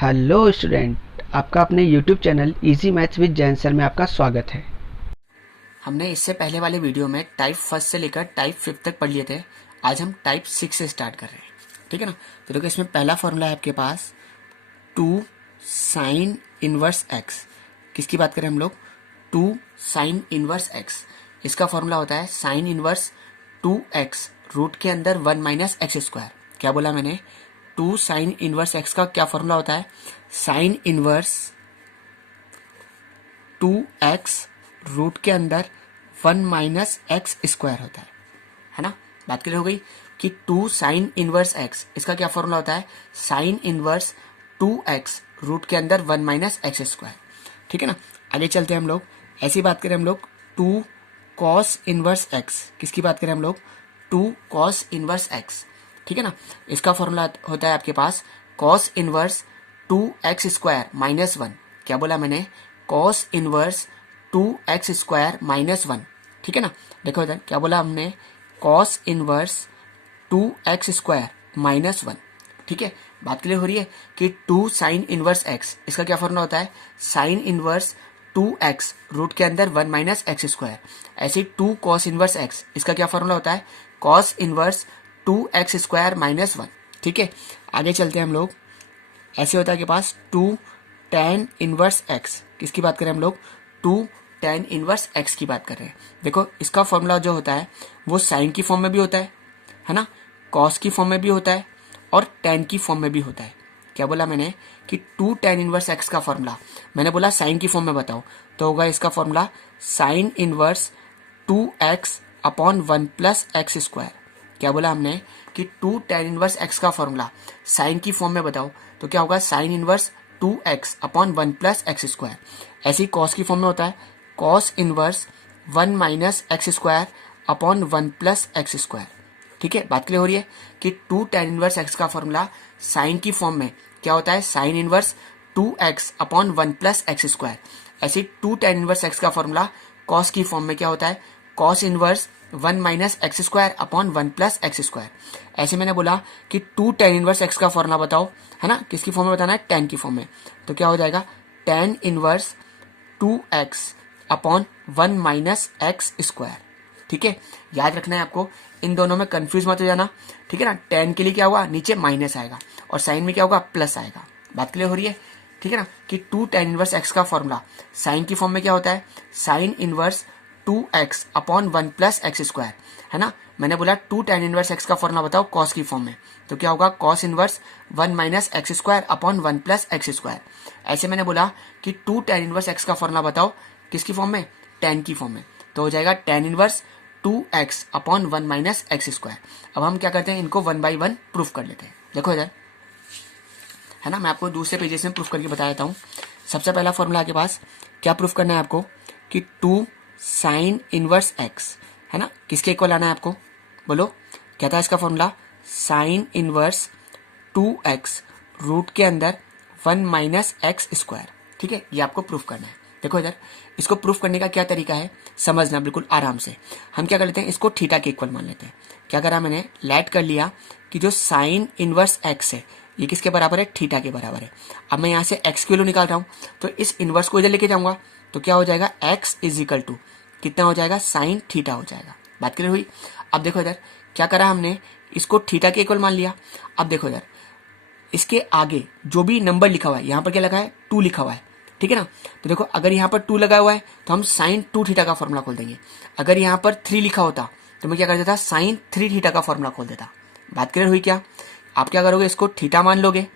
Hello student, आपका अपने YouTube channel easy maths with Jain sir में आपका स्वागत है। हमने इससे पहले वाले वीडियो में टाइप फर्स्ट से लेकर टाइप फिफ्थ तक पढ़ लिए थे। आज हम टाइप सिक्स से स्टार्ट कर रहे हैं, ठीक है ना। तो देखो, इसमें पहला फॉर्मूला है आपके पास 2 साइन इनवर्स एक्स। किसकी बात करें हम लोग? 2 साइन इनवर्स एक्स। इसका फॉर्मूला होता है साइन इनवर्स 2x रूट के अंदर 1 माइनस एक्स स्क्वायर। क्या बोला मैंने? 2 साइन इनवर्स एक्स का क्या फॉर्मूला होता है? साइन इनवर्स 2x रूट के अंदर 1 माइनस एक्स स्क्वायर होता है ना। बात क्लियर हो गई कि 2 साइन इनवर्स एक्स, इसका क्या फॉर्मूला होता है? साइन इनवर्स 2x रूट के अंदर 1 माइनस एक्स स्क्वायर, ठीक है ना। आगे चलते हैं हम लोग। ऐसी बात करें हम लोग 2 कॉस इनवर्स एक्स। किसकी बात करें हम लोग? 2 कॉस इनवर्स एक्स, ठीक है ना। इसका फॉर्मूला होता है आपके पास cos inverse 2x square minus 1। क्या बोला मैंने? Cos inverse 2x square minus 1, ठीक है ना। देखो इधर क्या बोला हमने? Cos inverse 2x square minus 1, ठीक है। बात क्लियर हो रही है कि 2 साइन इनवर्स x, इसका क्या फॉर्मूला होता है? साइन इनवर्स 2x रूट के अंदर 1 माइनस एक्स स्क्वायर। ऐसे 2 कॉस इनवर्स x, इसका क्या फॉर्मूला होता है? Cos inverse 2x square minus 1, ठीक है। आगे चलते हैं हम लोग। ऐसे होता है के पास 2 tan इनवर्स x। किसकी बात करें हम लोग? 2 tan इनवर्स x की बात कर रहे हैं। देखो, इसका फॉर्मूला जो होता है वो साइन की फॉर्म में भी होता है ना, कॉस की फॉर्म में भी होता है और tan की फॉर्म में भी होता है। क्या बोला मैंने? कि 2 tan इनवर्स x का फॉर्मूला, मैंने बोला साइन की फॉर्म में बताओ, तो होगा इसका formula sine inverse 2x upon 1 plus x square. क्या बोला हमने? कि 2 tan इनवर्स x का फॉर्मूला साइन की फॉर्म में बताओ, तो क्या होगा? Sign inverse 2x upon 1 plus x square. ऐसे ही कॉस की फॉर्म में होता है cos inverse 1 minus x square upon 1 plus x square, ठीक है। बात क्लियर हो रही है कि 2 tan इनवर्स x का फॉर्मूला साइन की फॉर्म में क्या होता है? Sine inverse 2x upon 1 plus x square. ऐसे 2 tan इनवर्स x का फॉर्मूला कॉस की फॉर्म में क्या होता है? Cos inverse 1 minus x square upon 1 plus x square. ऐसे मैंने बोला कि 2 tan इनवर्स x का फॉर्मूला बताओ, है ना। किसकी फॉर्म में बताना है? tan की फॉर्म में। तो क्या हो जाएगा? tan inverse 2x upon 1 minus x square, ठीक है। याद रखना है आपको, इन दोनों में कंफ्यूज मत हो जाना, ठीक है ना। tan के लिए क्या होगा? नीचे माइनस आएगा और साइन में क्या होगा? प्लस आएगा। बात क्लियर हो रही है, ठीक है ना। कि 2 tan इनवर्स x का फॉर्मूला साइन की फॉर्म में क्या होता है? Sine inverse 2x upon 1 plus x square, है ना। मैंने बोला 2 tan इनवर्स x का फॉर्मूला बताओ कॉस की फॉर्म में, तो क्या होगा? Cos inverse 1 minus x square upon 1 plus x square. ऐसे मैंने बोला कि 2 tan इनवर्स x का फॉर्मूला बताओ किसकी फॉर्म में? tan की फॉर्म में। तो हो जाएगा tan inverse 2x upon 1 minus x square. अब हम क्या करते हैं? इनको 1 बाई 1 प्रूफ कर लेते हैं। देखो इधर, है ना, मैं आपको दूसरे पेजेस में प्रूफ करके बता देता हूँ। सबसे पहला फॉर्मूला के पास क्या प्रूफ करना है आपको? कि 2 साइन इनवर्स एक्स, है ना, किसके इक्वल आना है आपको? बोलो क्या था इसका formula? Sign inverse 2x root के अंदर 1 माइनस एक्स स्क्वायर, ठीक है। ये आपको प्रूफ करना है। देखो इधर, इसको प्रूफ करने का क्या तरीका है समझना बिल्कुल आराम से। हम क्या कर लेते हैं? इसको थीटा के इक्वल मान लेते हैं। क्या करा मैंने? लेट कर लिया कि जो साइन इनवर्स एक्स है ये किसके बराबर है? थीटा के बराबर है। अब मैं यहाँ से एक्स की वैल्यू निकाल रहा हूँ, तो इस इनवर्स को इधर लेके जाऊंगा, तो क्या हो जाएगा? एक्स इज इक्वल टू कितना हो जाएगा? साइन थीटा हो जाएगा। बात क्लियर हुई? अब देखो इधर क्या करा हमने? इसको थीटा के इक्वल मान लिया। अब देखो इधर, इसके आगे जो भी नंबर लिखा हुआ है, यहाँ पर क्या लगा है? 2 लिखा हुआ है, ठीक है ना। तो देखो, अगर यहाँ पर 2 लगा हुआ है तो हम साइन 2 थीटा का फॉर्मूला खोल देंगे। अगर यहाँ पर 3 लिखा होता तो मैं क्या कर देता? साइन 3 थीटा का फॉर्मूला खोल देता। बात क्लियर हुई क्या? आप क्या करोगे? इसको थीटा मान लोगे,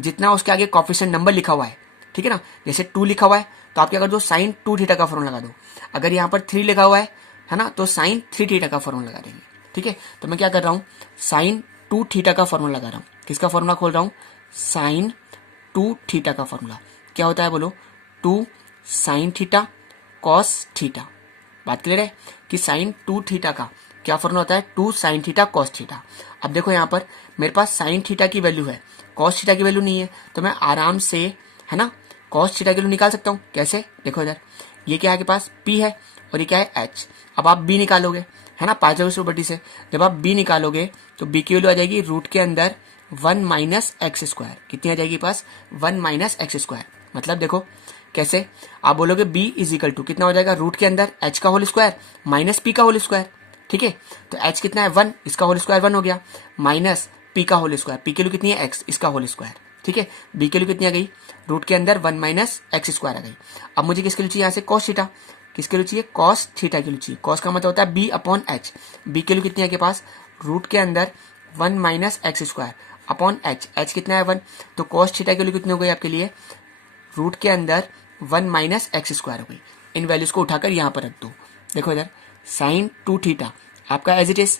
जितना उसके आगे कॉफिशिएंट नंबर लिखा हुआ है, ठीक है ना। जैसे 2 लिखा हुआ है तो आप क्या कर दो? साइन 2 थीटा का फॉर्मूला लगा दो। अगर यहाँ पर 3 लिखा हुआ है ना, तो साइन 3 थीटा का फॉर्मूला लगा देंगे, ठीक है। तो मैं क्या कर रहा हूँ? साइन 2 थीटा का फॉर्मूला लगा रहा हूँ। किसका फॉर्मूला खोल रहा हूँ? साइन 2 थीटा का फॉर्मूला क्या होता है? बोलो 2 साइन थीटा कॉस थीटा। बात क्लियर है कि साइन 2 थीटा का क्या फॉर्मूला होता है? 2 साइन थीटा कॉस थीटा। अब देखो यहाँ पर मेरे पास साइन थीटा की वैल्यू है, कॉस थीटा की वैल्यू नहीं है, तो मैं आराम से, है ना, कॉस थीटा की वैल्यू निकाल सकता हूँ। कैसे? देखो इधर, ये क्या है के पास? p है और ये क्या है? h। अब आप b निकालोगे, है ना, पाइथागोरस प्रॉपर्टी से। जब आप b निकालोगे तो b की वैल्यू आ जाएगी रूट के अंदर वन माइनस एक्स स्क्वायर। कितनी आ जाएगी पास? 1 माइनस एक्स स्क्वायर। मतलब देखो कैसे, आप बोलोगे b इज इक्वल टू कितना हो जाएगा, रूट के अंदर h का होल स्क्वायर माइनस p का होल स्क्वायर। ठीक है, तो h कितना है 1, इसका होल स्क्वायर 1 हो गया, माइनस p का होल स्क्वायर, p की वैल्यू कितनी है x, इसका होल स्क्वायर। ठीक है, b की वैल्यू कितनी आ गई, रूट के अंदर 1 माइनस एक्स स्क्वायर आ गई। अब मुझे किसके लिए चाहिए यहाँ से, कॉस थीटा। किसके लिए चाहिए, कॉस थीटा के लिए चाहिए। कॉस का मतलब होता है b अपॉन h। b के लिए कितनी है आपके पास, रूट के अंदर 1 minus x square upon h। h कितना है 1, तो कॉस थीटा के लिए कितनी हो गई आपके लिए, रूट के अंदर 1 माइनस एक्स स्क्वायर हो गई। इन वैल्यूज को उठाकर यहाँ पर रख दो। देखो इधर साइन 2 थीटा आपका एज इट इज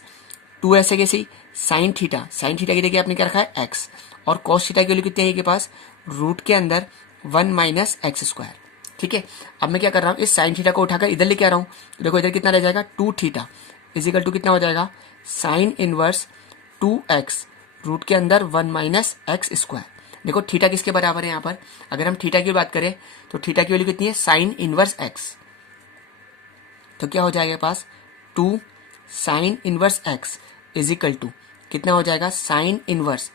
2 ऐसे कैसे, साइन थीटा की जगह आपने क्या रखा है x, और कॉस थीटा की वैल्यू कितनी है के पास, रूट के अंदर 1 माइनस एक्स स्क्वायर। ठीक है, अब मैं क्या कर रहा हूँ, इस साइन थीटा को उठाकर इधर लेके आ रहा हूँ। देखो इधर कितना रह जाएगा, 2 थीटा इजिकल टू कितना हो जाएगा, साइन इनवर्स 2x रूट के अंदर 1 माइनस एक्स स्क्वायर। देखो थीटा किसके बराबर है यहाँ पर, अगर हम थीटा की बात करें तो थीटा की वैल्यू कितनी है, साइन इनवर्स x। तो क्या हो जाएगा पास, 2 sine inverse x is equal to कितना हो जाएगा, साइन इनवर्स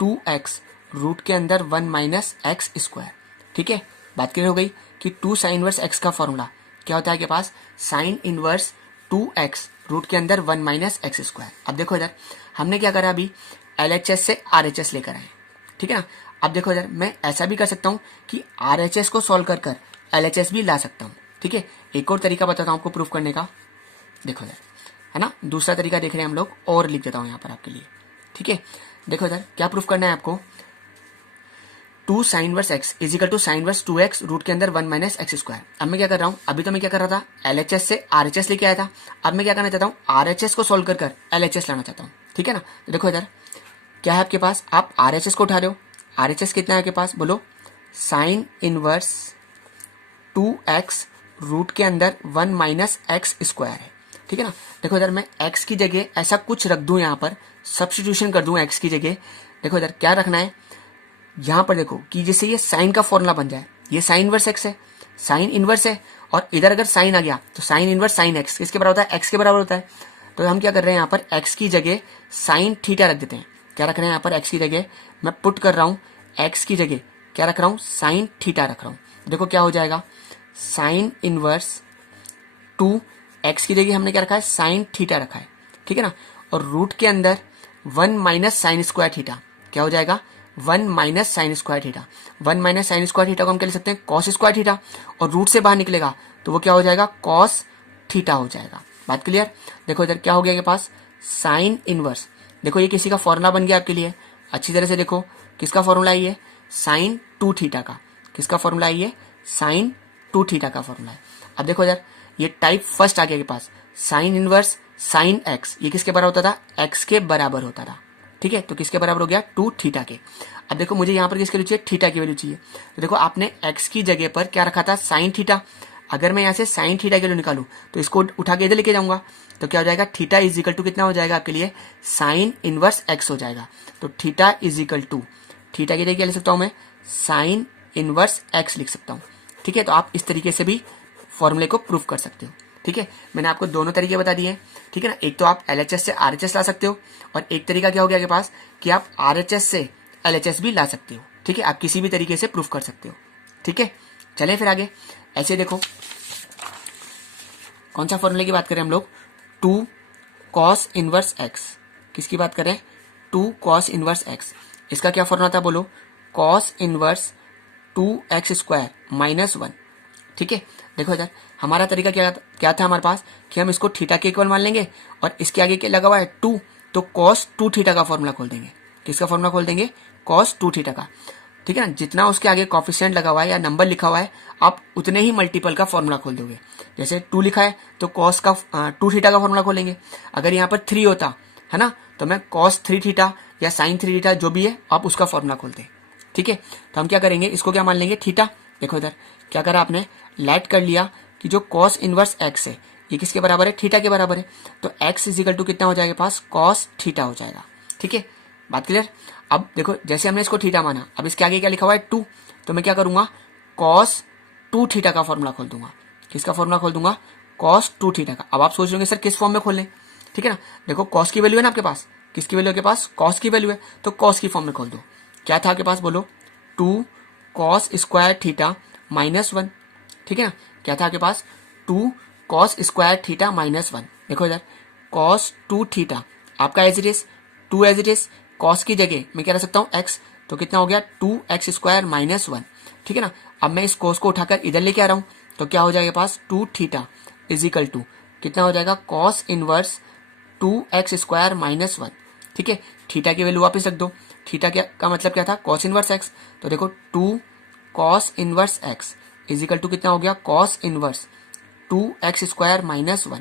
2x रूट के अंदर 1 माइनस एक्स स्क्वायर। ठीक है, बात क्लियर हो गई कि 2 साइन इनवर्स x का फॉर्मूला क्या होता है के पास, साइन इनवर्स 2x रूट के अंदर 1 माइनस एक्स स्क्वायर। अब देखो इधर हमने क्या करा, अभी LHS से RHS लेकर आए। ठीक है ना, अब देखो इधर मैं ऐसा भी कर सकता हूँ कि RHS को सॉल्व कर कर LHS भी ला सकता हूँ। ठीक है, एक और तरीका बताता हूँ आपको प्रूफ करने का। देखो इधर है ना, दूसरा तरीका देख रहे हैं हम लोग, और लिख देता हूँ यहाँ पर आपके लिए। ठीक है, देखो इधर क्या प्रूफ करना है आपको, 2 sine inverse x is equal to sine inverse 2x root के अंदर 1 माइनस एक्स स्क्वायर। अब मैं क्या कर रहा हूँ, अभी तो मैं क्या कर रहा था, LHS से RHS लेके आया था। अब मैं क्या करना चाहता हूँ, RHS को सॉल्व कर कर LHS लाना चाहता हूँ। ठीक है ना, देखो इधर क्या है आपके पास, आप RHS को उठा रहे हो, RHS कितना है आपके पास, बोलो साइन इनवर्स 2x रूट के अंदर 1 माइनस एक्स स्क्वायर है। ठीक है ना, देखो इधर मैं x की जगह ऐसा कुछ रख दूं, यहाँ पर सब्स्टिट्यूशन कर दूं x की जगह। देखो इधर क्या रखना है, यहाँ पर देखो कि जैसे ये साइन का फॉर्मूला बन जाए, ये साइन इनवर्स x है, साइन इनवर्स है, और इधर अगर साइन आ गया तो साइन इनवर्स साइन x किसके बराबर होता है, x के बराबर होता है। तो हम क्या कर रहे हैं, यहाँ पर x की जगह साइन थीटा रख देते हैं। क्या रख रहे हैं यहाँ पर, x की जगह मैं पुट कर रहा हूँ, x की जगह क्या रख रहा हूँ, साइन थीटा रख रहा हूँ। देखो क्या हो जाएगा, साइन इनवर्स 2 x की जगह हमने क्या रखा है, साइन थीटा रखा है। ठीक है ना, और रूट के अंदर 1 माइनस साइन स्क्वायर थीटा, क्या हो जाएगा, 1 minus sine square theta. 1 minus sine square theta को हम क्या लिख सकते हैं, कॉस स्क्वायर थीटा, और रूट से बाहर निकलेगा तो वो क्या हो जाएगा, कॉस थीटा हो जाएगा। बात क्लियर। देखो इधर क्या हो गया के पास, साइन इनवर्स, देखो ये किसी का फॉर्मूला बन गया आपके लिए, अच्छी तरह से देखो किसका फॉर्मूला है, ये साइन 2 थीटा का। किसका फॉर्मूला है, ये साइन 2 थीटा का फॉर्मूला है। अब देखो इधर ये टाइप फर्स्ट आ गया के पास, साइन इनवर्स साइन एक्स, ये किसके बराबर होता था, एक्स के बराबर होता था। ठीक है, तो किसके बराबर हो गया, 2 थीटा के। अब देखो मुझे यहाँ पर किसकी वैल्यू चाहिए, थीटा की वैल्यू चाहिए। तो देखो आपने एक्स की जगह पर क्या रखा था, साइन थीटा। अगर मैं यहाँ से साइन थीटा की वैल्यू निकालूं तो इसको उठा के इधर लेके जाऊंगा, तो क्या हो जाएगा, थीटा इज इक्वल टू कितना हो जाएगा आपके लिए, साइन इनवर्स एक्स हो जाएगा। तो theta is equal to, theta की जगह क्या लिख सकता हूँ मैं, साइन इनवर्स एक्स लिख सकता हूँ। ठीक है, तो आप इस तरीके से भी फॉर्मूले को प्रूफ कर सकते हो। ठीक है, मैंने आपको दोनों तरीके बता दिए। ठीक है ना, एक तो आप LHS से RHS ला सकते हो, और एक तरीका क्या हो गया आपके पास कि आप RHS से LHS भी ला सकते हो। ठीक है, आप किसी भी तरीके से प्रूफ कर सकते हो। ठीक है, चलें फिर आगे। ऐसे देखो कौन सा फॉर्मूले की बात करें हम लोग, 2 कॉस इनवर्स एक्स। किसकी बात करें, 2 कॉस इनवर्स एक्स। इसका क्या फॉर्मूला था, बोलो cos inverse 2x square minus 1। ठीक है, देखो इधर हमारा तरीका क्या था हमारे पास कि हम इसको थीटा के इक्वल मान लेंगे, और इसके आगे क्या लगा हुआ है 2, तो कॉस 2 थीटा का फॉर्मूला खोल देंगे। किसका फॉर्मूला खोल देंगे, कॉस 2 थीटा का। ठीक है ना, जितना उसके आगे कॉफिशिएंट लगा हुआ है या नंबर लिखा हुआ है, आप उतने ही मल्टीपल का फॉर्मूला खोल दोगे। जैसे 2 लिखा है तो कॉस का 2 थीटा का फॉर्मूला खोलेंगे। अगर यहाँ पर 3 होता है ना, तो मैं कॉस 3 थीटा या साइन 3 थीटा जो भी है आप उसका फॉर्मूला खोलते। ठीक है, तो हम क्या करेंगे, इसको क्या मान लेंगे, थीटा। देखो इधर क्या करा आपने, लेट कर लिया कि जो कॉस इनवर्स एक्स है ये किसके बराबर है, थीटा के बराबर है। तो एक्स इज इक्वल टू कितना हो जाएगा पास, कॉस थीटा हो जाएगा। ठीक है, बात क्लियर। अब देखो जैसे हमने इसको थीटा माना, अब इसके आगे क्या लिखा हुआ है 2, तो मैं क्या करूंगा, कॉस 2 थीटा का फॉर्मूला खोल दूंगा। किसका फॉर्मूला खोल दूंगा, कॉस 2 थीटा का। अब आप सोच रहे किस फॉर्म में खोल लें। ठीक है ना, देखो कॉस की वैल्यू है ना आपके पास, किसकी वैल्यू आपके पास, कॉस की वैल्यू है, तो कॉस की फॉर्म में खोल दो। क्या था आपके पास, बोलो, 2 कॉस स्क्वायर थीटा -1, ठीक है ना। क्या था आपके पास, 2 कॉस स्क्वायर थीटा -1। देखो इधर कॉस 2 थीटा आपका as it is 2 as it is, cos की जगह मैं क्या रख सकता हूँ x, तो कितना हो गया 2x स्क्वायर -1, ठीक है ना। अब मैं इस कॉस को उठाकर इधर लेके आ रहा हूँ, तो क्या हो जाएगा पास 2 थीटा इज इक्वल टू कितना हो जाएगा कॉस इनवर्स 2x स्क्वायर -1, ठीक है। थीटा की वैल्यू वापस रख दो, थीटा क्या का मतलब क्या था, कॉस इनवर्स x, तो देखो 2 cos inverse x is equal to कितना हो गया कॉस इनवर्स 2x स्क्वायर -1,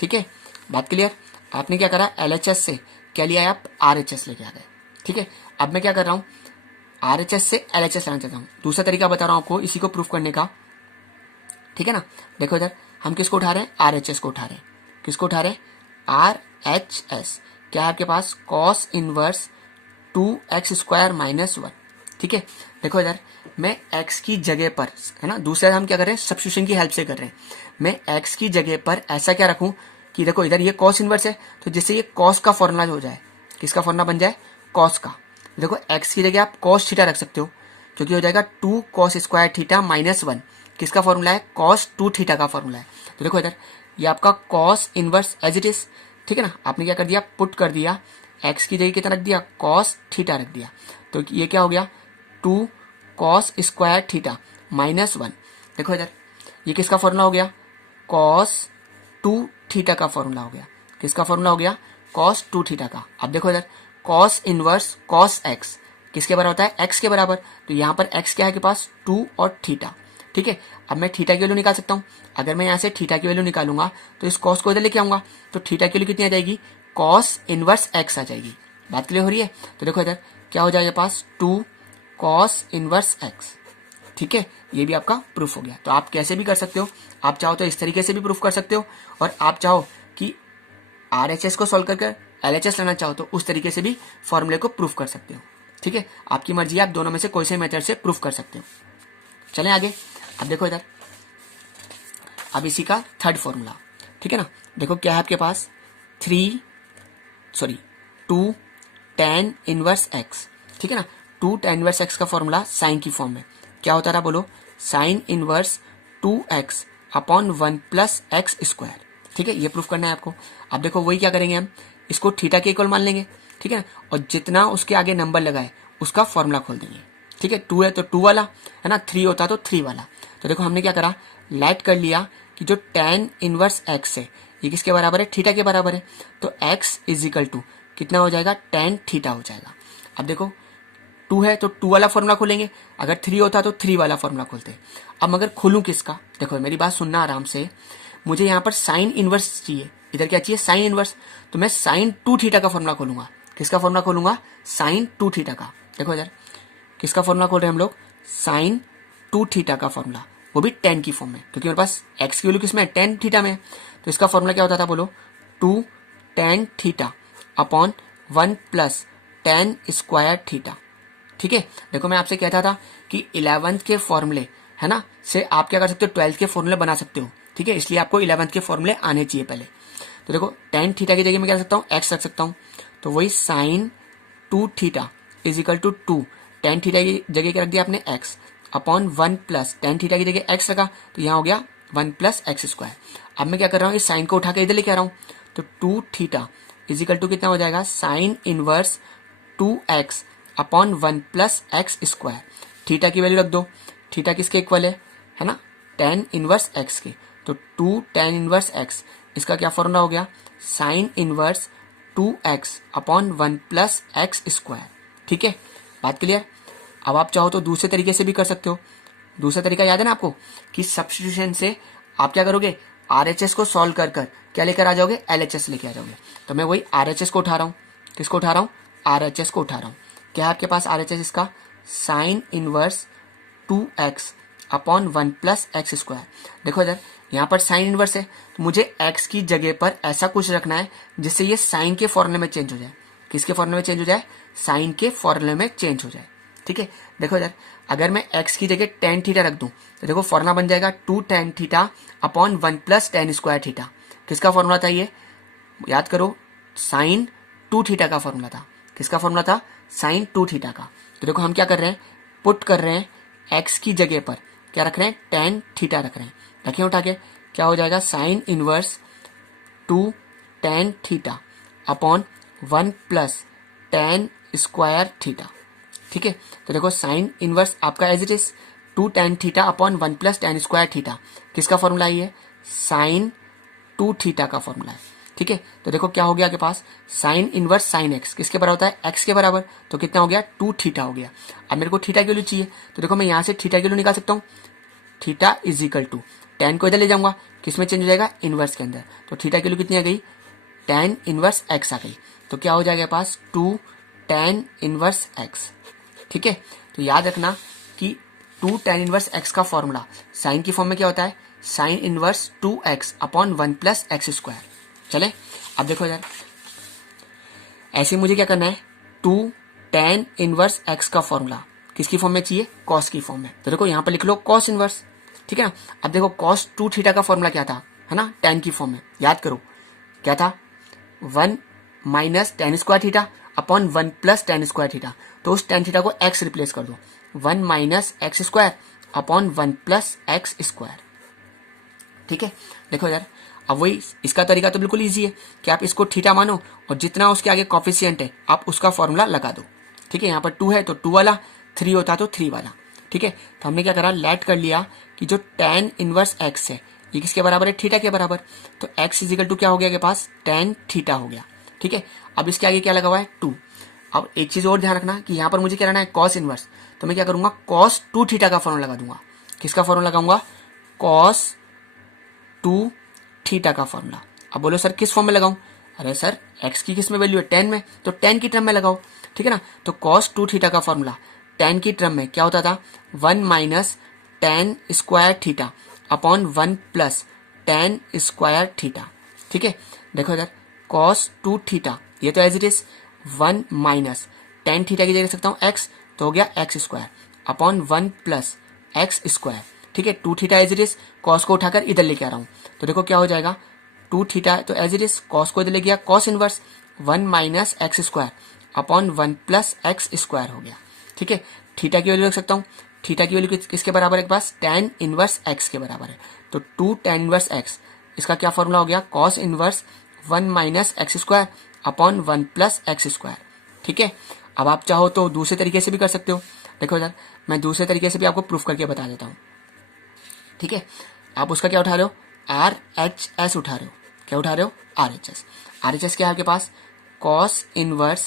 ठीक है। बात क्लियर। आपने क्या करा, LHS से क्या लिया है, आप RHS लेके आ गए, ठीक है। अब मैं क्या कर रहा हूँ, RHS से LHS लाना चाहता हूँ। दूसरा तरीका बता रहा हूँ आपको इसी को प्रूफ करने का, ठीक है ना। देखो इधर हम किसको उठा रहे हैं, RHS को उठा रहे हैं। किसको उठा रहे हैं, RHS। क्या है आपके पास, कॉस इनवर्स 2x स्क्वायर -1, ठीक है। देखो इधर मैं x की जगह पर, है ना, दूसरा हम क्या कर रहे हैं, सब्स्टिट्यूशन की हेल्प से कर रहे हैं। मैं x की जगह पर ऐसा क्या रखूं कि देखो इधर ये कॉस इनवर्स है, तो जिससे ये कॉस का फॉर्मूला हो जाए, किसका फॉर्मूला बन जाए, कॉस का। देखो x की जगह आप कॉस थीटा रख सकते हो, क्योंकि हो जाएगा 2 कॉस स्क्वायर थीटा -1, किसका फॉर्मूला है, कॉस 2 थीटा का फॉर्मूला है। तो देखो इधर ये आपका cos inverse as it is, ठीक है ना। आपने क्या कर दिया, पुट कर दिया, x की जगह कितना रख दिया, कॉस थीटा रख दिया, तो ये क्या हो गया 2 कॉस स्क्वायर थीटा -1। देखो इधर ये किसका फॉर्मूला हो गया, कॉस 2 थीटा का फॉर्मूला हो गया। किसका फॉर्मूला हो गया, कॉस 2 थीटा का। अब देखो इधर कॉस इनवर्स कॉस x किसके बराबर होता है, x के बराबर, तो यहाँ पर x क्या है के पास 2 और थीटा, ठीक है। अब मैं थीटा की वैल्यू निकाल सकता हूँ। अगर मैं यहाँ से थीटा की वैल्यू निकालूंगा तो इस कॉस को इधर लेके आऊंगा, तो थीटा की वैल्यू कितनी आ जाएगी, कॉस इनवर्स x आ जाएगी। बात क्लियर हो रही है। तो देखो इधर क्या हो जाएगा पास 2 कॉस इनवर्स x, ठीक है। ये भी आपका प्रूफ हो गया। तो आप कैसे भी कर सकते हो, आप चाहो तो इस तरीके से भी प्रूफ कर सकते हो, और आप चाहो कि RHS को सॉल्व करके LHS लेना चाहो तो उस तरीके से भी फॉर्मूले को प्रूफ कर सकते हो, ठीक है। आपकी मर्जी है, आप दोनों में से कोई से मेथड से प्रूफ कर सकते हो। चलें आगे। अब देखो इधर, अब इसी का थर्ड फॉर्मूला, ठीक है ना। देखो क्या है आपके पास 2 tan इनवर्स x, ठीक है ना। 2 tan इनवर्स x का फॉर्मूला साइन की फॉर्म में क्या होता रहा, बोलो, sign inverse 2x upon 1 plus x square, ठीक है। ये प्रूफ करना है आपको। अब देखो वही क्या करेंगे, हम इसको थीटा के इक्वल मान लेंगे, ठीक है ना, और जितना उसके आगे नंबर लगाए उसका फॉर्मूला खोल देंगे, ठीक है। 2 है तो 2 वाला, है ना, 3 होता तो 3 वाला। तो देखो हमने क्या करा, लाइट कर लिया कि जो tan इनवर्स x है ये किसके बराबर है, थीटा के बराबर है, तो x इज इक्वल टू कितना हो जाएगा, tan थीटा हो जाएगा। अब देखो 2 है तो 2 वाला फॉर्मूला खोलेंगे, अगर 3 होता तो 3 वाला फॉर्मूला खोलते। अब मगर खोलूं किसका, देखो मेरी बात सुनना आराम से, मुझे यहाँ पर साइन इनवर्स चाहिए, इधर क्या चाहिए, साइन इनवर्स, तो मैं साइन 2 थीटा का फॉर्मूला खोलूंगा। किसका फॉर्मूला खोलूंगा, साइन 2 थीटा का। देखो इधर किसका फॉर्मूला खोल रहे हैं हम लोग, साइन 2 थीटा का फॉर्मूला, वो भी tan की फॉर्म में, क्योंकि मेरे पास x की वैल्यू किसमें है, tan थीटा में। तो इसका फॉर्मूला क्या होता था, बोलो, 2 tan theta upon 1 plus tan square theta, ठीक है। देखो मैं आपसे कहता था कि 11th के फॉर्मूले, है ना, से आप क्या कर सकते हो, 12th के फॉर्मूले बना सकते हो, ठीक है। इसलिए आपको 11th के फॉर्मूले आने चाहिए पहले। तो देखो tan थीटा की जगह मैं क्या रख सकता हूँ, x रख सकता हूँ, तो वही sine 2 theta is equal to 2 tan theta की जगह क्या रख दिया आपने, x upon 1 plus tan theta की जगह x रखा, तो यहाँ हो गया 1 प्लस एक्स स्क्वायर। अब मैं क्या कर रहा हूँ, इस साइन को उठा के इधर लेके आ रहा हूँ, तो 2 थीटा इज इक्वल टू कितना हो जाएगा, sine inverse 2x upon 1 plus x square. Theta की वैल्यू रख दो, थीटा किसके इक्वल है ना, tan इनवर्स x के, तो 2 tan इनवर्स x, इसका क्या फॉर्मूला हो गया, sign inverse 2x upon 1 plus x square, ठीक है। बात क्लियर। अब आप चाहो तो दूसरे तरीके से भी कर सकते हो। दूसरा तरीका याद है ना आपको, कि सब्स्टिट्यूशन से आप क्या करोगे, RHS को सॉल्व कर कर क्या लेकर आ जाओगे, LHS लेके आ जाओगे। तो मैं वही RHS को उठा रहा हूँ, किसको उठा रहा हूँ, RHS को उठा रहा हूँ। क्या है आपके पास RHS, इसका sign inverse 2x upon 1 plus x square. देखो इधर यहाँ पर साइन इनवर्स है, तो मुझे x की जगह पर ऐसा कुछ रखना है जिससे ये साइन के फॉर्मूले में चेंज हो जाए। किसके फॉर्मूले में चेंज हो जाए, साइन के फॉर्मूले में चेंज हो जाए, ठीक है। देखो इधर अगर मैं x की जगह tan थीटा रख दूं तो देखो फॉर्मूला बन जाएगा 2 tan theta upon 1 plus tan square theta. किसका फॉर्मूला था ये, याद करो, साइन टू थीटा का फॉर्मूला था। किसका फॉर्मूला था? साइन टू थीटा का। तो देखो हम क्या कर रहे हैं, पुट कर रहे हैं एक्स की जगह पर क्या रख रहे हैं, टेन थीटा रख रहे हैं। रखें उठा के, क्या हो जाएगा, sine inverse two tan theta upon one plus tan square theta. ठीक है, तो देखो साइन इनवर्स आपका as it is two tan theta upon one plus tan square theta. किसका फॉर्मूला है ये? साइन टू थीटा का फॉर्मूला है। ठीक है, तो देखो क्या हो गया आपके पास, साइन इनवर्स साइन एक्स किसके बराबर होता है? एक्स के बराबर। तो कितना हो गया? टू थीटा हो गया। अब मेरे को थीटा की वैल्यू चाहिए, तो देखो मैं यहां से थीटा की वैल्यू निकाल सकता हूँ। Theta is equal to tan को इधर ले जाऊंगा, किसमें चेंज हो जाएगा? इनवर्स के अंदर। तो थीटा की वैल्यू कितनी आ गई? टेन इनवर्स एक्स आ गई। तो क्या हो जाएगा पास? Two tan inverse x. ठीक है, तो याद रखना कि टू टेन इनवर्स एक्स का फॉर्मूला साइन की फॉर्म में क्या होता है? Sine inverse two x upon one plus x square. चले अब देखो यार, ऐसे मुझे क्या करना है, टू टेन इनवर्स एक्स का फॉर्मूला किसकी फॉर्म में चाहिए? कॉस की फॉर्म में। तो देखो यहां पर लिख लो कॉस इनवर्स। ठीक है ना, अब देखो कॉस टू थीटा का फॉर्मूला क्या था, है ना, टेन की फॉर्म में। याद करो क्या था? One minus tan square theta upon one plus tan square theta. तो उस टेन थीटा को एक्स रिप्लेस कर दो, one minus x square upon one plus x square. ठीक है, देखो यार अब वही इसका तरीका तो बिल्कुल इजी है कि आप इसको थीटा मानो और जितना उसके आगे कॉफिशिएंट है आप उसका फॉर्मूला लगा दो। ठीक है, यहाँ पर टू है तो टू वाला, थ्री होता तो थ्री वाला। ठीक है, तो हमने क्या करा, लेट कर लिया कि जो टेन इनवर्स एक्स है ये किसके बराबर है? थीटा के बराबर। तो एक्स इजिकल टू क्या हो गया के पास? टेन थीटा हो गया। ठीक है, अब इसके आगे क्या लगा हुआ है? टू। अब एक चीज और ध्यान रखना कि यहाँ पर मुझे क्या रहना है? Cos inverse. तो मैं क्या करूंगा, कॉस टू थीटा का फॉर्मूला लगा दूंगा। किसका फॉर्मूला लगाऊंगा? कॉस टू थीटा का फॉर्मूला। अब बोलो सर किस फॉर्म में लगाऊं? अरे सर एक्स की किस में वैल्यू है? टेन में, तो टेन की टर्म में लगाओ। ठीक है ना, तो कॉस टू थीटा का फॉर्मूला टेन की टर्म में क्या होता था? One minus tan square theta upon one plus tan square theta. ठीक है, देखो इधर कॉस टू थीटा ये तो as it is one minus tan theta की जगह सकता हूँ एक्स, तो हो गया x square upon one plus x square. ठीक है, two theta as it is, cos को उठाकर इधर लेके आ रहा हूँ। तो देखो क्या हो जाएगा, टू थीटा तो एज इट इज, कॉस को इधर ले गया cos inverse one minus x square upon one plus x square हो गया। ठीक है, थीटा की वैल्यू रख सकता हूँ। थीटा की वैल्यू किसके बराबर है? पास टेन इनवर्स एक्स के बराबर है। तो टू टेन इनवर्स एक्स, इसका क्या फॉर्मूला हो गया? Cos inverse one minus x square upon one plus x square. ठीक है, अब आप चाहो तो दूसरे तरीके से भी कर सकते हो। देखो यार मैं दूसरे तरीके से भी आपको प्रूफ करके बता देता हूँ। ठीक है, आप उसका क्या उठा रहे हो? आर एच एस उठा रहे हो। क्या उठा रहे हो? R H S. R H S क्या है आपके पास? कॉस इनवर्स,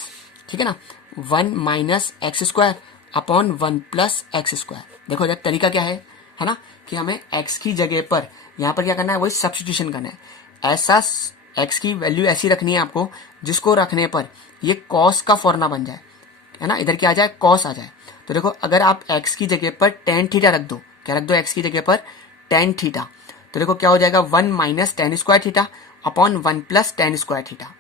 ठीक है ना, one minus x square upon one plus x square. देखो यार तरीका क्या है ना, कि हमें एक्स की जगह पर यहाँ पर क्या करना है? वही सब्स्टिट्यूशन करना है। ऐसा एक्स की वैल्यू ऐसी रखनी है आपको जिसको रखने पर ये कॉस का फॉर्मूला बन जाए, है ना, इधर क्या आ जाए? कॉस आ जाए। तो देखो अगर आप एक्स की जगह पर टेन थीटा रख दो, क्या रख दो एक्स की जगह पर? Ten theta. तो देखो क्या हो जाएगा? One minus tan square theta upon one plus tan square theta.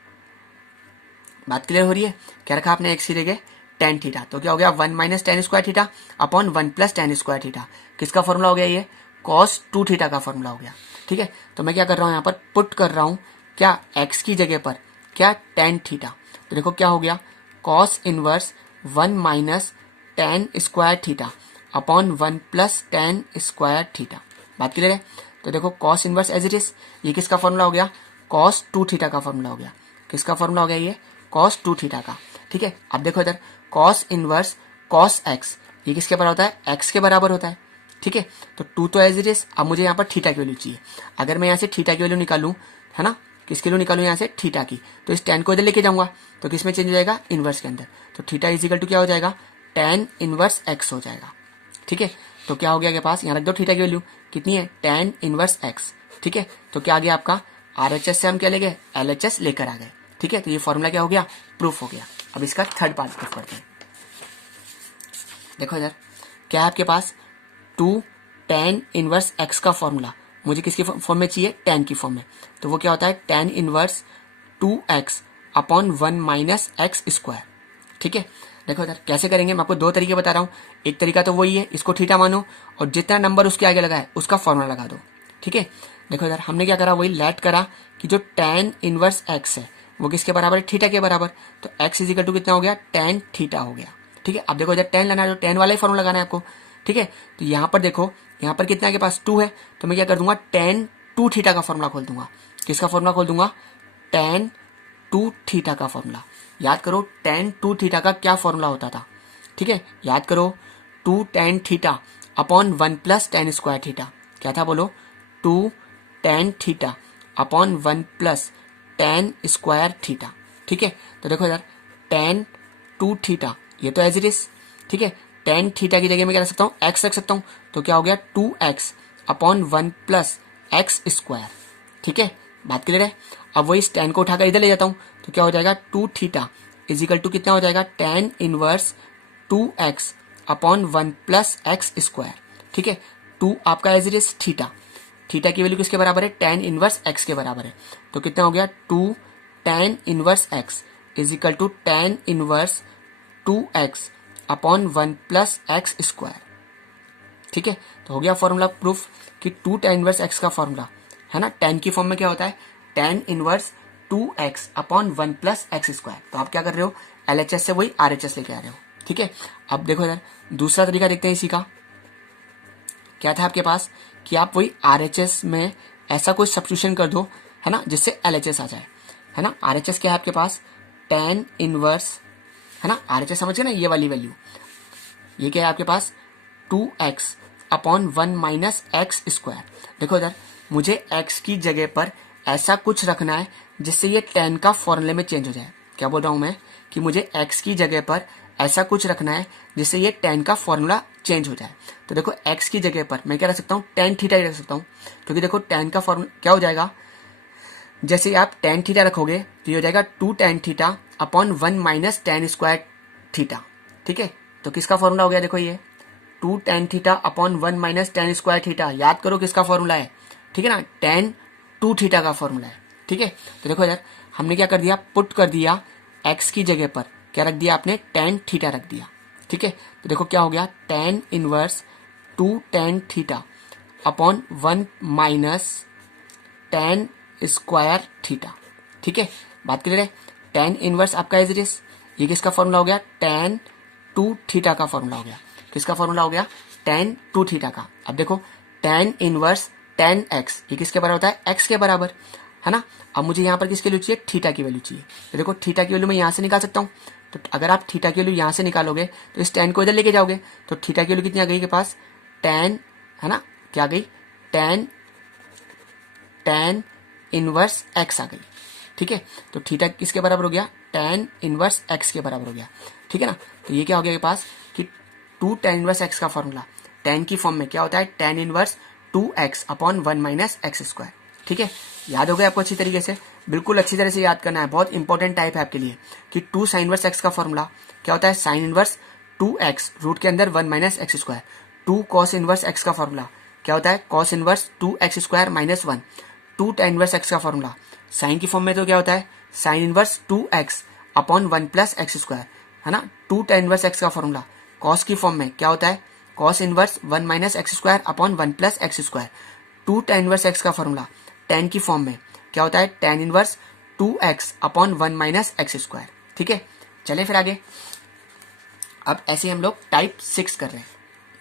बात क्लियर हो रही है? क्या रखा आपने एक्स की जगह? Ten theta. तो क्या हो गया? One minus tan square theta upon one plus tan square theta. किसका फॉर्मूला हो गया ये? कॉस टू थीटा का फॉर्मूला हो गया। ठीक है, तो मैं क्या कर रहा हूं, यहाँ पर पुट कर रहा हूं क्या? एक्स की जगह पर क्या? Tan theta. तो देखो क्या हो गया? Cos inverse one minus tan square theta upon one plus tan square theta. बात क्लियर है? तो देखो cos inverse as it is, ये किसका फॉर्मूला हो गया? कॉस टू थीटा का फॉर्मूला हो गया। किसका फॉर्मूला हो गया ये? कॉस टू थीटा का। ठीक है, अब देखो इधर कॉस इनवर्स कॉस एक्स, ये किसके बराबर होता है? एक्स के बराबर होता है। ठीक है, तो टू तो एज इट इज। अब मुझे यहाँ पर थीटा की वैल्यू चाहिए। अगर मैं यहाँ से थीटा की वैल्यू निकालूं, है ना, किसकी वैल्यू निकालूं यहाँ से? थीटा की, तो इस टेन को इधर लेके जाऊंगा तो किसमें चेंज हो जाएगा? इनवर्स के अंदर। तो थीटा इजिकल टू क्या हो जाएगा? टेन इनवर्स एक्स हो जाएगा। ठीक है, तो क्या हो गया के पास? यहाँ रख दो थीटा की वैल्यू कितनी है? Ten inverse x. ठीक है, तो क्या आ गया आपका? आर एच एस से हम क्या ले गए? एल एच एस लेकर आ गए। ठीक है, तो ये फॉर्मूला क्या हो गया? प्रूफ हो गया। अब इसका थर्ड पार्ट प्रूफ करते हैं। देखो इधर क्या है आपके पास? टू टेन इनवर्स एक्स का फॉर्मूला मुझे किसकी फॉर्म में चाहिए? टेन की फॉर्म में। तो वो क्या होता है? Tan inverse two x upon one minus x square. ठीक है, देखो इधर कैसे करेंगे, मैं आपको दो तरीके बता रहा हूँ। एक तरीका तो वही है, इसको थीटा मानो और जितना नंबर उसके आगे लगा है उसका फॉर्मूला लगा दो। ठीक है, देखो इधर हमने क्या करा? वही लेट करा कि जो टेन इनवर्स एक्स है वो किसके बराबर है, थीटा के बराबर। तो x इज इक्वल टू कितना हो गया, tan थीटा हो गया। ठीक है, अब देखो इधर tan लेना है तो tan वाला ही फॉर्मूला लगाना है आपको। ठीक है, तो यहाँ पर देखो, यहाँ पर कितना के पास 2 है, तो मैं क्या कर दूंगा, tan 2 थीटा का फॉर्मूला खोल दूंगा। किसका फॉर्मूला खोल दूंगा, tan 2 थीटा का फॉर्मूला। याद करो tan 2 थीटा का क्या फॉर्मूला होता था। ठीक है, याद करो 2 tan theta upon 1 plus tan square theta. क्या था बोलो, 2 tan theta upon 1 plus tan square theta. ठीक है, तो देखो इधर tan 2 थीटा, ये तो एज इट इज। ठीक है, tan थीटा की जगह मैं क्या रख सकता हूँ, x रख सकता हूँ। तो क्या हो गया, 2x upon 1 plus x square. ठीक है, बात क्लियर है। अब वही tan को उठाकर इधर ले जाता हूँ, तो क्या हो जाएगा, 2 थीटा इज इक्वल टू कितना हो जाएगा, tan inverse 2x upon 1 plus x square. ठीक है, 2 आपका as it is theta, theta की वैल्यू किसके बराबर है, tan इनवर्स x के बराबर है। तो कितना हो गया, 2 tan inverse x is equal to tan inverse 2x upon 1 plus x square. ठीक है, तो हो गया फॉर्मूला प्रूफ कि 2 tan इनवर्स x का फॉर्मूला है ना, tan की फॉर्म में क्या होता है, tan inverse 2x upon 1 plus x square. तो आप क्या कर रहे हो, LHS से वही RHS लेके आ रहे हो। ठीक है, अब देखो इधर दूसरा तरीका देखते हैं इसी का। क्या था आपके पास कि आप वही RHS में ऐसा कोई सब्स्टिट्यूशन कर दो, है ना, जिससे LHS आ जाए। है ना, RHS क्या है आपके पास, tan इनवर्स, है ना, RHS समझ गए ना, ये वाली वैल्यू, ये क्या है आपके पास, 2x upon 1 minus x square. देखो इधर मुझे x की जगह पर ऐसा कुछ रखना है जिससे ये tan का फॉर्मूले में चेंज हो जाए। क्या बोल रहा हूं मैं, कि मुझे x की जगह पर ऐसा कुछ रखना है जिससे ये tan का फॉर्मूला चेंज हो जाए। तो देखो x की जगह पर मैं क्या रख सकता हूँ, tan थीटा ही रख सकता हूँ, क्योंकि देखो tan का फॉर्मूला क्या हो जाएगा, जैसे आप tan थीटा रखोगे तो ये हो जाएगा 2 tan theta upon 1 minus tan square theta. ठीक है, तो किसका फॉर्मूला हो गया, देखो ये 2 tan theta upon 1 minus tan square theta. याद करो किसका फॉर्मूला है, ठीक है ना, tan 2 थीटा का फॉर्मूला है। ठीक है, तो देखो यार हमने क्या कर दिया, पुट कर दिया x की जगह पर क्या रख दिया आपने, tan थीटा रख दिया। ठीक है, तो देखो क्या हो गया, tan inverse 2 tan theta upon 1 minus tan square theta. ठीक है, बात क्लियर है। tan इनवर्स आपका एज इट इज, ये किसका फॉर्मूला हो गया, tan 2 थीटा का फॉर्मूला हो गया। किसका फॉर्मूला हो गया, tan 2 थीटा का। अब देखो tan इनवर्स tan x, ये किसके बराबर होता है, x के बराबर, है ना। अब मुझे यहाँ पर किसकी वैल्यू चाहिए, थीटा की वैल्यू चाहिए। तो देखो थीटा की वैल्यू मैं यहाँ से निकाल सकता हूँ। तो अगर आप थीटा की वैल्यू यहाँ से निकालोगे तो इस tan को इधर लेके जाओगे, तो थीटा की वैल्यू कितनी आ गई के पास, tan, है ना, क्या आ गई, tan इनवर्स x आ गई। ठीक है, तो थीटा किसके बराबर हो गया, tan इनवर्स x के बराबर हो गया। ठीक है ना, तो ये क्या हो गया के पास कि 2 tan इनवर्स x का फॉर्मूला tan की फॉर्म में क्या होता है, tan inverse 2x upon 1 minus x square. ठीक है, याद हो गया आपको अच्छी तरीके से, बिल्कुल अच्छी तरह से याद करना है, बहुत इंपॉर्टेंट टाइप है आपके लिए कि 2 साइन इनवर्स x का फॉर्मूला क्या होता है, साइन इनवर्स 2x रूट के अंदर 1 minus x square. 2 cos inverse x का फॉर्मूला क्या होता है, cos inverse 2x square minus 1। 2 tan inverse x का फॉर्मूला साइन की फॉर्म में तो क्या होता है, sine inverse 2x upon 1 plus x square, है ना। 2 tan इनवर्स x का फॉर्मूला कॉस की फॉर्म में क्या होता है, cos inverse 1 minus x square upon 1 plus x square. 2 tan inverse x का फॉर्मूला tan की फॉर्म में क्या होता है, tan inverse 2x upon 1 minus x square. ठीक है, चले फिर आगे। अब ऐसे हम लोग टाइप 6 कर रहे हैं,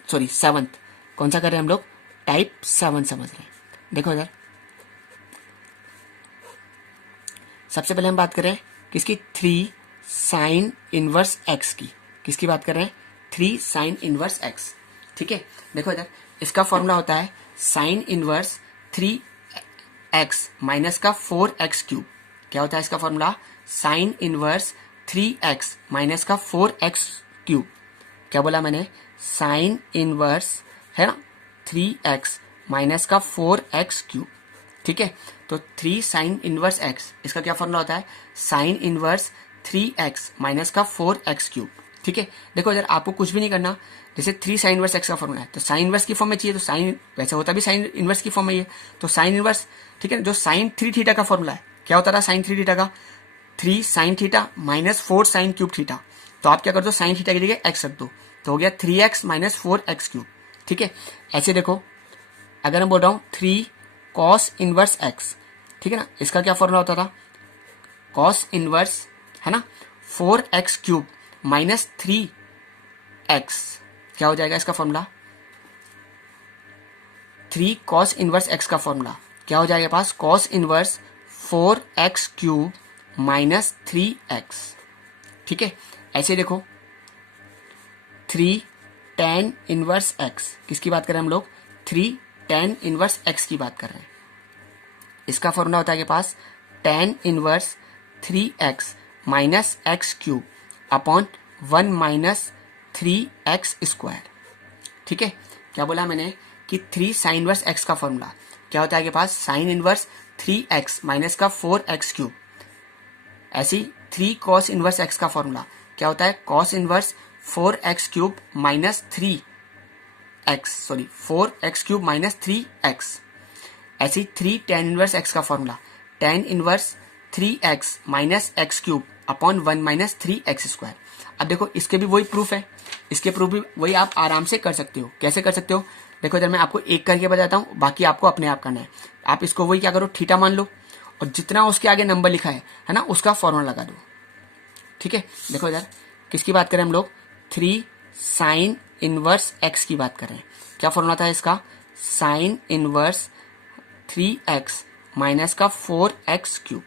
सॉरी 7th, कौन सा कर रहे हैं हम लोग, टाइप 7 समझ रहे हैं। देखो इधर सबसे पहले हम बात करें किसकी, 3 साइन इनवर्स x की। किसकी बात कर रहे हैं, 3 साइन इनवर्स x। ठीक है, देखो इधर इसका फॉर्मूला होता है साइन इनवर्स 3x माइनस का 4x क्यूब। क्या होता है इसका formula, sign inverse 3x minus का 4x क्यूब। क्या बोला मैंने, साइन इनवर्स, है ना, 3x माइनस का 4x क्यूब। ठीक है, तो 3 साइन इनवर्स x, इसका क्या फॉर्मूला होता है, साइन इनवर्स 3x माइनस का 4x क्यूब। ठीक है, देखो इधर आपको कुछ भी नहीं करना, जैसे 3 साइन इनवर्स x का फॉर्मूला है तो साइन इनवर्स की फॉर्म में चाहिए, तो साइन वैसे होता भी साइन इनवर्स की फॉर्म में ही है, तो साइन इनवर्स। ठीक है, जो साइन 3 थीटा का फॉर्मूला है क्या होता था, साइन 3 थीटा का 3 sine theta minus 4 sine cube theta. तो आप क्या कर दो, साइन थीटा की जगह x रख दो, तो हो गया 3x माइनस 4x क्यूब। ठीक है, ऐसे देखो अगर मैं बोल रहा हूँ 3 कॉस इनवर्स x, ठीक है ना, इसका क्या फॉर्मूला होता था, कॉस इनवर्स है ना 4x क्यूब माइनस 3x, क्या हो जाएगा इसका फॉर्मूला, 3 कॉस इनवर्स x का फॉर्मूला क्या हो जाएगा पास, cos inverse 4x cube minus 3x। ठीक है, ऐसे देखो 3 tan इनवर्स x, किसकी बात कर रहे हैं हम लोग, 3 tan इनवर्स x की बात कर रहे हैं। इसका फॉर्मूला होता है के पास tan inverse 3x minus x cube upon 1 minus 3x square. ठीक है, क्या बोला मैंने कि 3 साइन इनवर्स x का फॉर्मूला क्या होता है के पास, साइन इनवर्स 3x माइनस का 4x क्यूब, ऐसी 3 कॉस इनवर्स x का फॉर्मूला क्या होता है, cos inverse 4x cube minus 4x cube minus 3x। ऐसी 3 tan इनवर्स x का formula tan inverse 3x minus x cube upon 1 minus 3x square. अब देखो इसके भी वही प्रूफ है, इसके प्रूफ भी वही आप आराम से कर सकते हो। कैसे कर सकते हो, देखो इधर मैं आपको एक करके बताता हूँ, बाकी आपको अपने आप करना है। आप इसको वही क्या करो, थीटा मान लो और जितना उसके आगे नंबर लिखा है ना, उसका फॉर्मूला लगा दो। ठीक है, देखो इधर किसकी बात करें हम लोग, 3 साइन इनवर्स x की बात कर रहे हैं। क्या फॉर्मूला था इसका, साइन इनवर्स 3x माइनस का 4x क्यूब।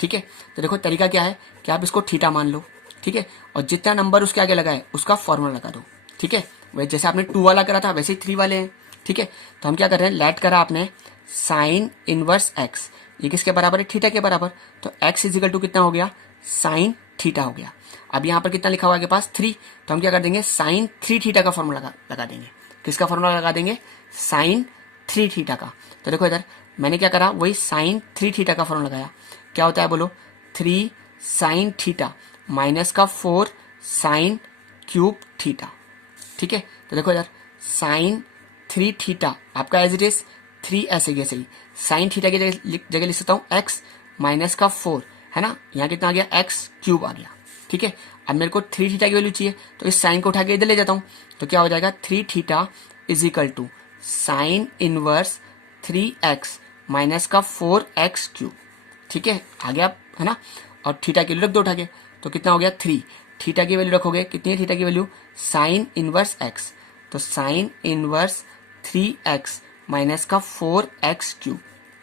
ठीक है, तो देखो तरीका क्या है कि आप इसको थीटा मान लो। ठीक है, और जितना नंबर उसके आगे लगा है उसका फॉर्मूला लगा दो। ठीक है, वही जैसे आपने 2 वाला करा था वैसे ही 3 वाले हैं। ठीक है, तो हम क्या कर रहे हैं, लेट करा आपने साइन इनवर्स x, ये किसके बराबर है, थीटा के बराबर। तो x इजिकल टू कितना हो गया, साइन थीटा हो गया। अब यहाँ पर कितना लिखा हुआ है के पास 3, तो हम क्या कर देंगे, साइन 3 थीटा का फॉर्मूला लगा देंगे। किसका फॉर्मूला लगा देंगे, साइन 3 थीटा का। तो देखो इधर मैंने क्या करा, वही साइन 3 थीटा का फॉर्मूला लगाया। क्या होता है बोलो, 3 साइन थीटा माइनस का 4 साइन क्यूब थीटा। ठीक है, तो देखो इधर साइन 3 थीटा आपका एज इट इज 3 ऐसे ही साइन थीटा की जगह लिख सकता हूँ x माइनस का 4 है ना, यहाँ कितना आ गया, x क्यूब आ गया। ठीक है, अब मेरे को 3 थीटा की वैल्यू चाहिए, तो इस साइन को उठा के इधर ले जाता हूँ, तो क्या हो जाएगा, 3 theta is equal to sine inverse 3x minus का 4x क्यूब। ठीक है, आ गया है ना, और थीटा की वैल्यू रख दो उठा के, तो कितना हो गया 3, थीटा की वैल्यू रखोगे, कितनी है थीटा की वैल्यू, साइन इनवर्स x, तो साइन इनवर्स 3x माइनस का 4x क्यूब।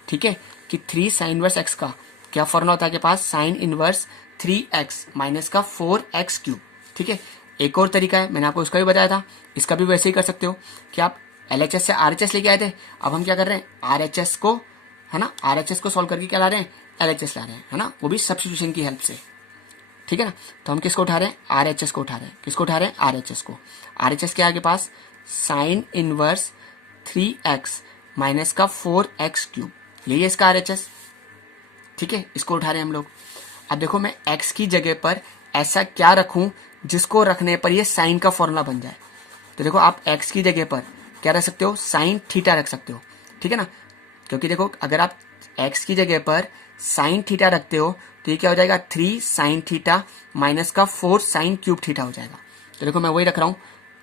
ठीक है, कि 3 साइन इनवर्स x का क्या फॉर्मूला होता है के पास, साइन इनवर्स 3x माइनस का 4x क्यूब। ठीक है, एक और तरीका है, मैंने आपको इसका भी बताया था, इसका भी वैसे ही कर सकते हो कि आप LHS से RHS लेके आए थे, अब हम क्या कर रहे हैं, RHS को है ना, RHS को सॉल्व करके क्या ला रहे हैं, LHS ला रहे हैं, है ना, वो भी सब्स्टिट्यूशन की हेल्प से। ठीक है ना, तो हम किसको उठा रहे हैं, RHS को उठा रहे हैं। किसको उठा रहे हैं, RHS को। RHS क्या है के पास, साइन इनवर्स 3x माइनस का 4x क्यूब, यही है इसका RHS। ठीक है, इसको उठा रहे हैं हम लोग। अब देखो मैं x की जगह पर ऐसा क्या रखूं जिसको रखने पर ये साइन का फॉर्मूला बन जाए। तो देखो आप x की जगह पर क्या रख सकते हो, साइन थीटा रख सकते हो। ठीक है ना, क्योंकि देखो अगर आप x की जगह पर साइन थीटा रखते हो तो ये क्या हो जाएगा, 3 साइन थीटा माइनस का 4 साइन क्यूब थीटा हो जाएगा। तो देखो मैं वही रख रहा हूँ,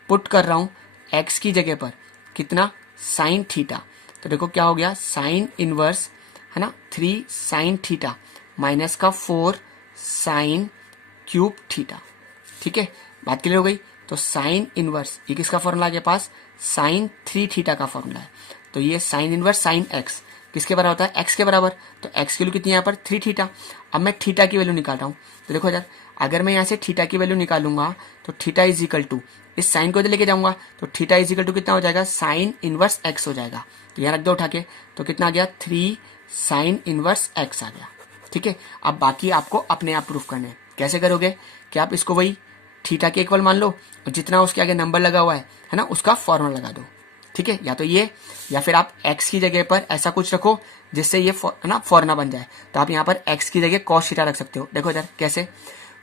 पुट कर रहा हूँ x की जगह पर कितना, साइन थीटा। तो देखो क्या हो गया, साइन इनवर्स है ना 3 साइन थीटा माइनस का 4 साइन क्यूब थीटा। ठीक है, बात क्लियर हो गई। तो साइन इनवर्स ये किसका फॉर्मूला है के पास, साइन 3 थीटा का फॉर्मूला है। तो ये साइन इनवर्स साइन x किसके बराबर होता है, x के बराबर। तो x की वैल्यू कितनी है यहाँ पर, 3 थीटा। अब मैं थीटा की वैल्यू निकाल रहा हूँ, तो देखो यार अगर मैं यहाँ से थीटा की वैल्यू निकालूंगा तो थीटा इज इक्वल टू, इस साइन को इधर लेके जाऊंगा तो थीटा इज इक्वल टू कितना हो जाएगा, साइन इनवर्स x हो जाएगा। तो यहाँ रख दो उठा के, तो कितना आ गया, 3 साइन इनवर्स x आ गया। ठीक है, अब बाकी आपको अपने आप प्रूफ करने हैं। कैसे करोगे कि आप इसको वही थीटा के इक्वल मान लो और जितना उसके आगे नंबर लगा हुआ है ना, उसका फॉर्मूला लगा दो। ठीक है, या तो ये या फिर आप x की जगह पर ऐसा कुछ रखो जिससे ये ना फॉर्मूला बन जाए। तो आप यहाँ पर x की जगह कॉस थीटा रख सकते हो। देखो इधर कैसे,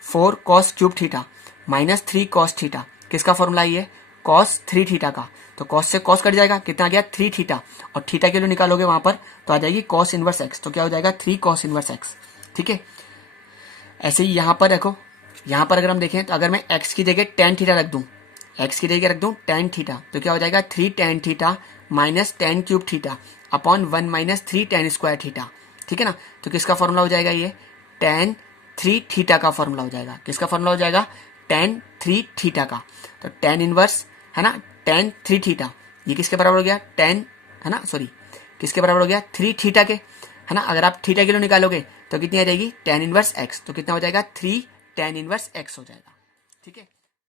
4 cos cube theta minus 3 cos theta, किसका फॉर्मूला ये, कॉस 3 थीटा का। तो कॉस से कॉस कट जाएगा, कितना आ गया 3 थीटा, और थीटा के लिए निकालोगे वहां पर तो आ जाएगी कॉस इनवर्स x, तो क्या हो जाएगा 3 कॉस इनवर्स x। ठीक है, ऐसे ही यहाँ पर रखो, यहाँ पर अगर हम देखें तो अगर मैं x की जगह tan थीटा रख दूं, x की जगह रख दूं tan थीटा, तो क्या हो जाएगा 3 tan theta minus tan cube theta upon 1 minus 3 tan square theta. ठीक है ना, तो किसका फॉर्मूला हो जाएगा ये, tan 3 थीटा का फॉर्मूला हो जाएगा। किसका फॉर्मूला हो जाएगा? tan 3 थीटा का। तो tan इनवर्स है ना, tan 3 थीटा, ये किसके बराबर हो गया? tan है ना, सॉरी किसके बराबर हो गया? 3 थीटा के, है ना। अगर आप थीटा किलो निकालोगे तो कितनी आ जाएगी? tan इनवर्स x, तो कितना हो जाएगा? 3 tan इनवर्स x हो जाएगा। ठीक है।